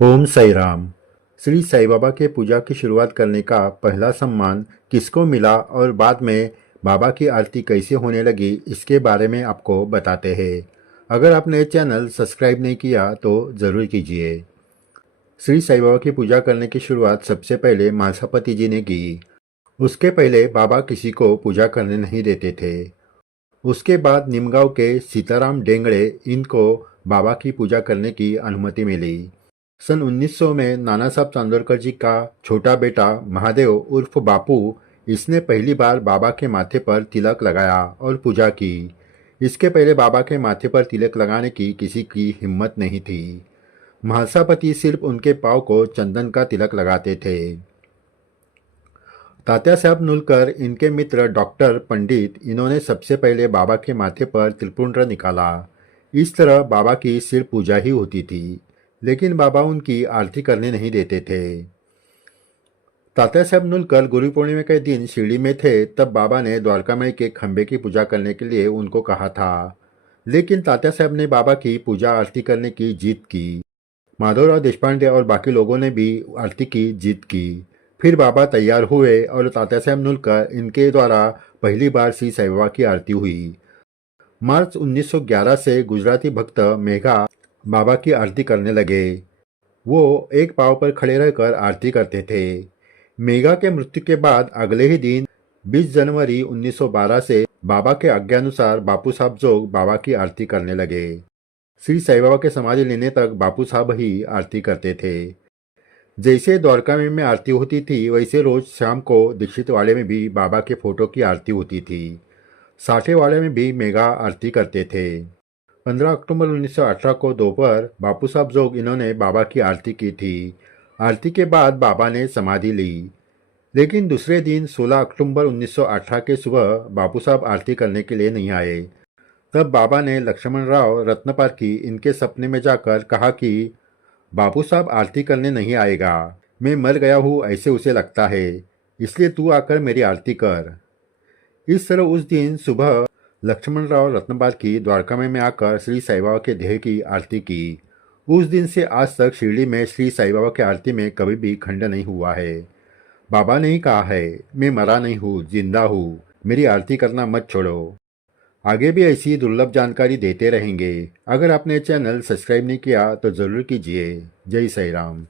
ओम साई राम। श्री साईं बाबा के पूजा की शुरुआत करने का पहला सम्मान किसको मिला और बाद में बाबा की आरती कैसे होने लगी, इसके बारे में आपको बताते हैं। अगर आपने चैनल सब्सक्राइब नहीं किया तो ज़रूर कीजिए। श्री साईं बाबा की पूजा करने की शुरुआत सबसे पहले मालसापति जी ने की। उसके पहले बाबा किसी को पूजा करने नहीं देते थे। उसके बाद निमगांव के सीताराम डेंगड़े इनको बाबा की पूजा करने की अनुमति मिली। सन 1900 में नाना साहब चांदोरकर जी का छोटा बेटा महादेव उर्फ बापू, इसने पहली बार बाबा के माथे पर तिलक लगाया और पूजा की। इसके पहले बाबा के माथे पर तिलक लगाने की किसी की हिम्मत नहीं थी। महासापति सिर्फ उनके पाँव को चंदन का तिलक लगाते थे। तात्या साहब नुलकर, इनके मित्र डॉक्टर पंडित, इन्होंने सबसे पहले बाबा के माथे पर त्रिपुंड्र निकाला। इस तरह बाबा की सिर्फ पूजा ही होती थी, लेकिन बाबा उनकी आरती करने नहीं देते थे। तात्या साहब नुलकर गुरु पूर्णिमा के दिन शिरडी में थे, तब बाबा ने द्वारका माई के खंबे की पूजा करने के लिए उनको कहा था, लेकिन तात्या साहब ने बाबा की पूजा आरती करने की जिद की। माधवराव देशपांडे और बाकी लोगों ने भी आरती की जिद की। फिर बाबा तैयार हुए और तात्या साहब नुलकर, इनके द्वारा पहली बार श्री साईं बाबा की आरती हुई। मार्च 1911 से गुजराती भक्त मेघा बाबा की आरती करने लगे। वो एक पांव पर खड़े रहकर आरती करते थे। मेघा के मृत्यु के बाद अगले ही दिन 20 जनवरी 1912 से बाबा के आज्ञानुसार बापू साहब जोग बाबा की आरती करने लगे। श्री साईं बाबा के समाधि लेने तक बापू साहब ही आरती करते थे। जैसे द्वारका में आरती होती थी, वैसे रोज शाम को दीक्षित वाले में भी बाबा के फोटो की आरती होती थी। साठे वाले में भी मेगा आरती करते थे। 15 अक्टूबर 1918 को दोपहर बापू साहब जोग इन्होंने बाबा की आरती की थी। आरती के बाद बाबा ने समाधि ली, लेकिन दूसरे दिन 16 अक्टूबर 1918 के सुबह बापू साहब आरती करने के लिए नहीं आए। तब बाबा ने लक्ष्मण राव रत्नपारखी, इनके सपने में जाकर कहा कि बापू साहब आरती करने नहीं आएगा, मैं मर गया हूँ ऐसे उसे लगता है, इसलिए तू आकर मेरी आरती कर। इस तरह उस दिन सुबह लक्ष्मण राव रत्नपाल की द्वारका में आकर श्री साईं बाबा के देह की आरती की। उस दिन से आज तक शिरडी में श्री साईं बाबा की आरती में कभी भी खंड नहीं हुआ है। बाबा ने ही कहा है, मैं मरा नहीं हूँ, जिंदा हूँ, मेरी आरती करना मत छोड़ो। आगे भी ऐसी दुर्लभ जानकारी देते रहेंगे। अगर आपने चैनल सब्सक्राइब नहीं किया तो ज़रूर कीजिए। जय साईं राम।